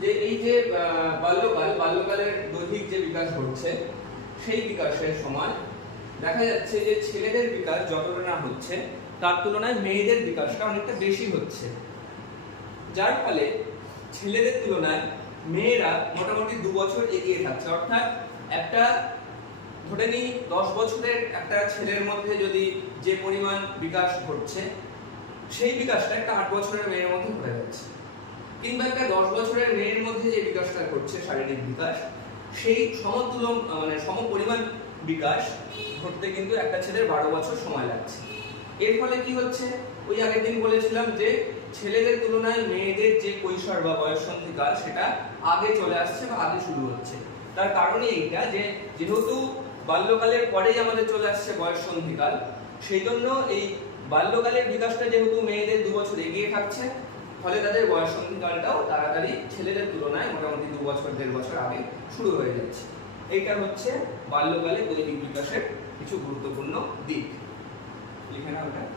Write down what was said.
যে এই যে বাল্যকাল, বাল্যকালের দৈহিক যে বিকাশ ঘটছে, সেই বিকাশের সময় দেখা যাচ্ছে যে ছেলেদের বিকাশ যতটা না হচ্ছে, তার তুলনায় মেয়েদের বিকাশটা অনেকটা বেশি হচ্ছে। যার ফলে ছেলেদের তুলনায় মেয়েরা মোটামুটি দু বছর এগিয়ে থাকছে অর্থাৎ একটা, ধরে নিই, দশ বছরের একটা ছেলের মধ্যে যদি যে পরিমাণ বিকাশ ঘটছে, সেই বিকাশটা একটা আট বছরের মেয়ের মধ্যে ঘটে যাচ্ছে। কিংবা একটা দশ বছরের মেয়ের মধ্যে যে বিকাশটা ঘটছে শারীরিক বিকাশ, সেই সমতুল মানে সম পরিমাণ বিকাশ ঘটতে কিন্তু একটা ছেলের বারো বছর সময় লাগছে। এর ফলে কি হচ্ছে? ওই আগের দিন বলেছিলাম যে ছেলেদের তুলনায় মেয়েদের যে কৈশোর বা বয়ঃসন্ধিকাল সেটা আগে চলে আসছে বা আগে শুরু হচ্ছে। তার কারণই এইটা যে যেহেতু বাল্যকালের পরেই আমাদের চলে আসছে বয়ঃসন্ধিকাল সেই জন্য এই বাল্যকালের বিকাশটা যেহেতু মেয়েদের দু বছর এগিয়ে থাকছে ফলে তাদের বয়ঃসন্ধিকালটাও তাড়াতাড়ি ছেলেদের তুলনায় মোটামুটি দু বছর, দেড় বছর আগে শুরু হয়ে যাচ্ছে। এইটা হচ্ছে বাল্যকালে বৈদিক বিকাশের কিছু গুরুত্বপূর্ণ দিক।